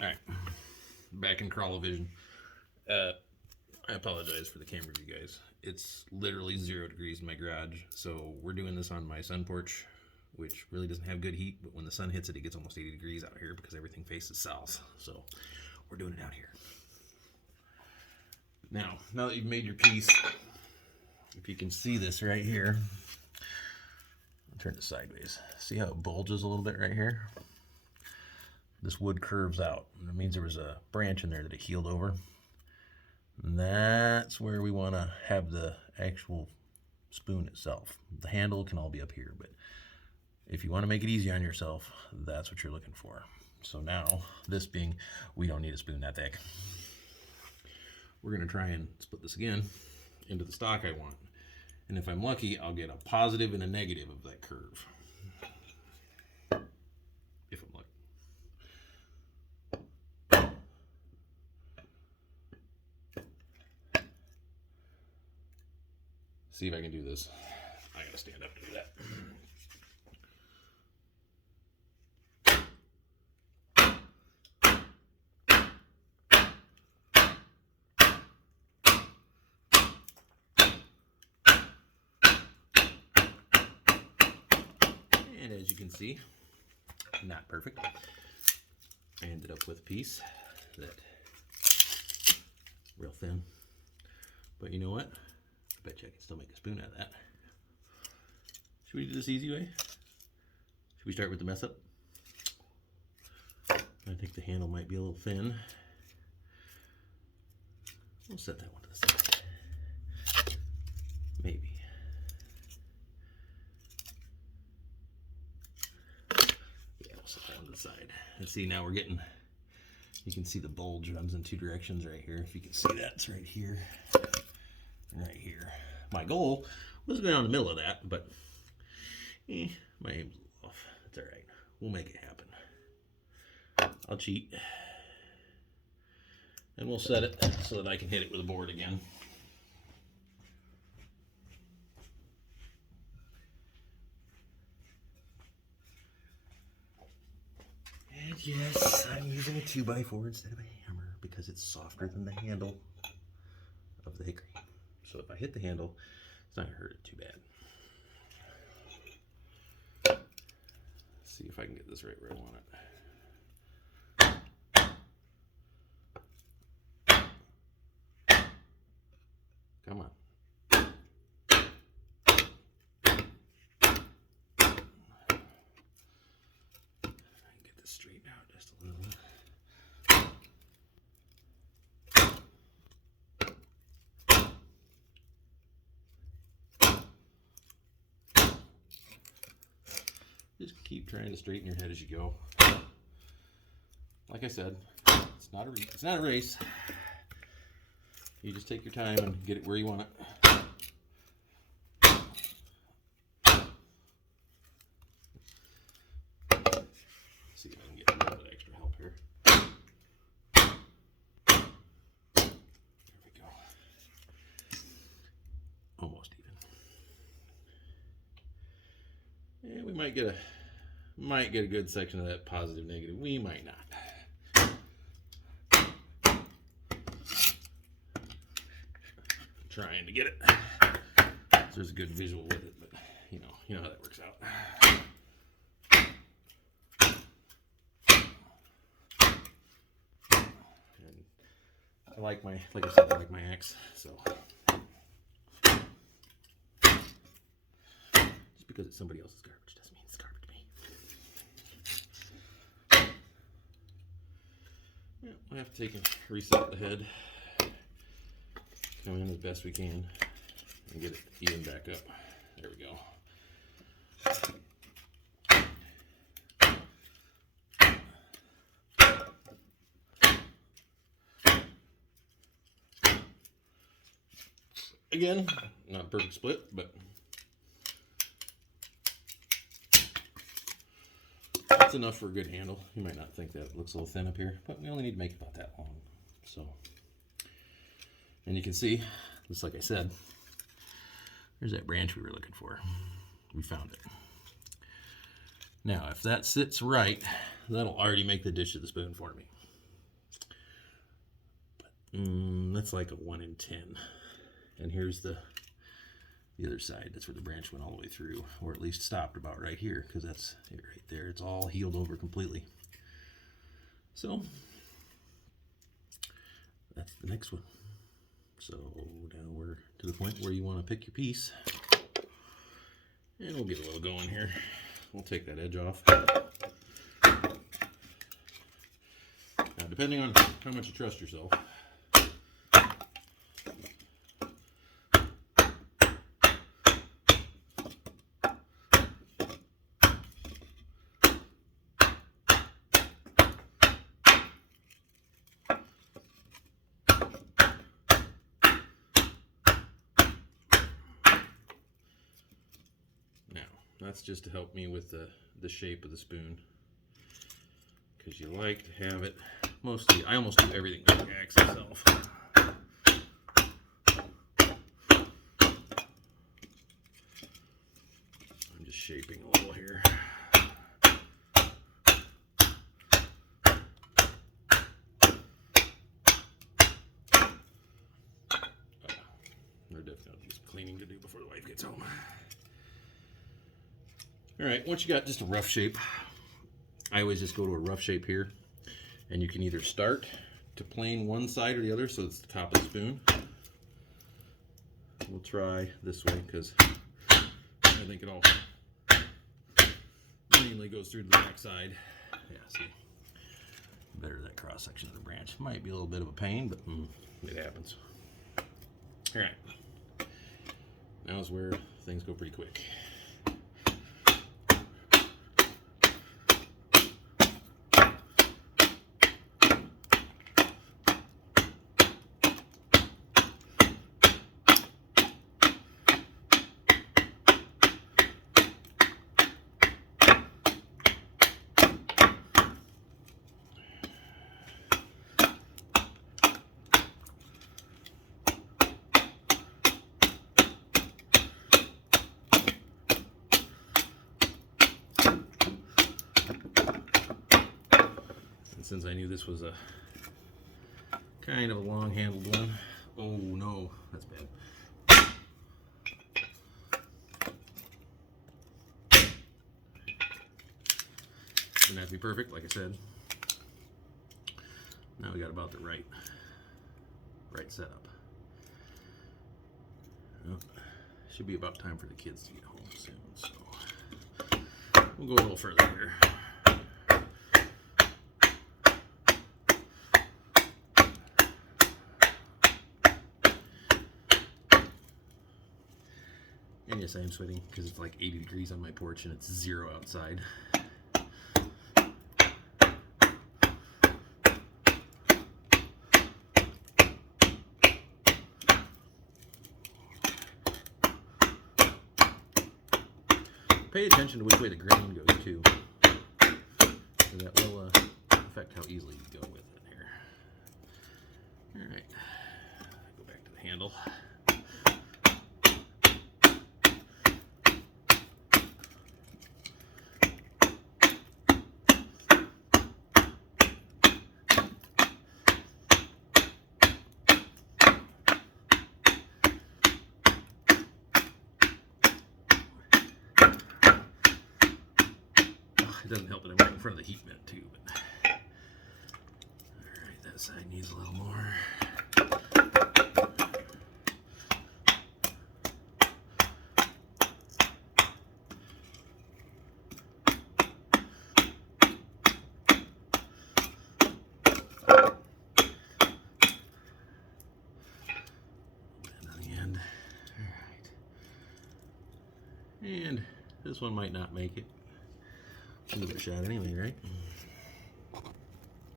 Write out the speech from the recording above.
All right, back in Crawlovision. I apologize for the camera view, guys. It's literally 0 degrees in my garage, so we're doing this on my sun porch, which really doesn't have good heat, but when the sun hits it, it gets almost 80 degrees out here because everything faces south. So we're doing it out here. Now that you've made your piece, if you can see this right here, I'll turn it sideways. See how it bulges a little bit right here? This wood curves out. That means there was a branch in there that it healed over. And that's where we want to have the actual spoon itself. The handle can all be up here, but if you want to make it easy on yourself, that's what you're looking for. So now, this being, we don't need a spoon that thick. We're going to try and split this again into the stock I want. And if I'm lucky, I'll get a positive and a negative of that curve. If I'm lucky. See if I can do this. I gotta stand up to do that. And as you can see, not perfect. I ended up with a piece that real thin. But you know what? I bet you I can still make a spoon out of that. Should we do this easy way? Should we start with the mess up? I think the handle might be a little thin. We'll set that one to the side. Maybe. Yeah, we'll set that one to the side. And see, now we're getting, you can see the bulge runs in 2 directions right here. If you can see that, it's right here. Right here. My goal was to go down the middle of that, but my aim's a little off. It's all right. We'll make it happen. I'll cheat. And we'll set it so that I can hit it with a board again. And yes, I'm using a 2x4 instead of a hammer because it's softer than the handle of the hickory. So if I hit the handle, it's not going to hurt it too bad. Let's see if I can get this right where I want it. Come on. I can get this straightened out just a little. Just keep trying to straighten your head as you go. Like I said, it's not a race. You just take your time and get it where you want it. See if I can get a little bit extra help here. There we go. Almost even. And we might get a good section of that positive negative. We might not. Trying to get it. So there's a good visual with it, but you know how that works out. And I like my axe, so just because it's somebody else's garbage doesn't mean it's garbage to me. Yeah, I have to take and reset the head. Come in as best we can and get it even back up. There we go. Again, not a perfect split, but it's enough for a good handle. You might not think that it looks a little thin up here, but we only need to make it about that long. So. And you can see, just like I said, there's that branch we were looking for. We found it. Now, if that sits right, that'll already make the dish of the spoon for me. That's like a 1 in 10. And here's the other side. That's where the branch went all the way through, or at least stopped about right here, because that's it right there. It's all healed over completely. So that's the next one. So now we're to the point where you want to pick your piece. And we'll get a little going here. We'll take that edge off. Now, depending on how much you trust yourself, that's just to help me with the shape of the spoon, because you like to have it mostly. I almost do everything with the axe itself. I'm just shaping a little here. There definitely is cleaning to do before the wife gets home. All right, once you got just a rough shape, I always just go to a rough shape here, and you can either start to plane one side or the other, so it's the top of the spoon. We'll try this way, because I think it all mainly goes through to the back side. Yeah, see, better that cross section of the branch. Might be a little bit of a pain, but it happens. All right, now is where things go pretty quick. Since I knew this was a kind of a long-handled one. Oh no, that's bad. Didn't have to be perfect, like I said. Now we got about the right setup. Well, should be about time for the kids to get home soon, so we'll go a little further here. And yes, I am sweating because it's like 80 degrees on my porch and it's 0 outside. Pay attention to which way the grain goes too, so that will affect how easily you go with it here. All right, go back to the handle. It doesn't help that I'm right in front of the heat vent too, but all right, that side needs a little more. And on the end, all right. And this one might not make it. Give it a shot anyway, right?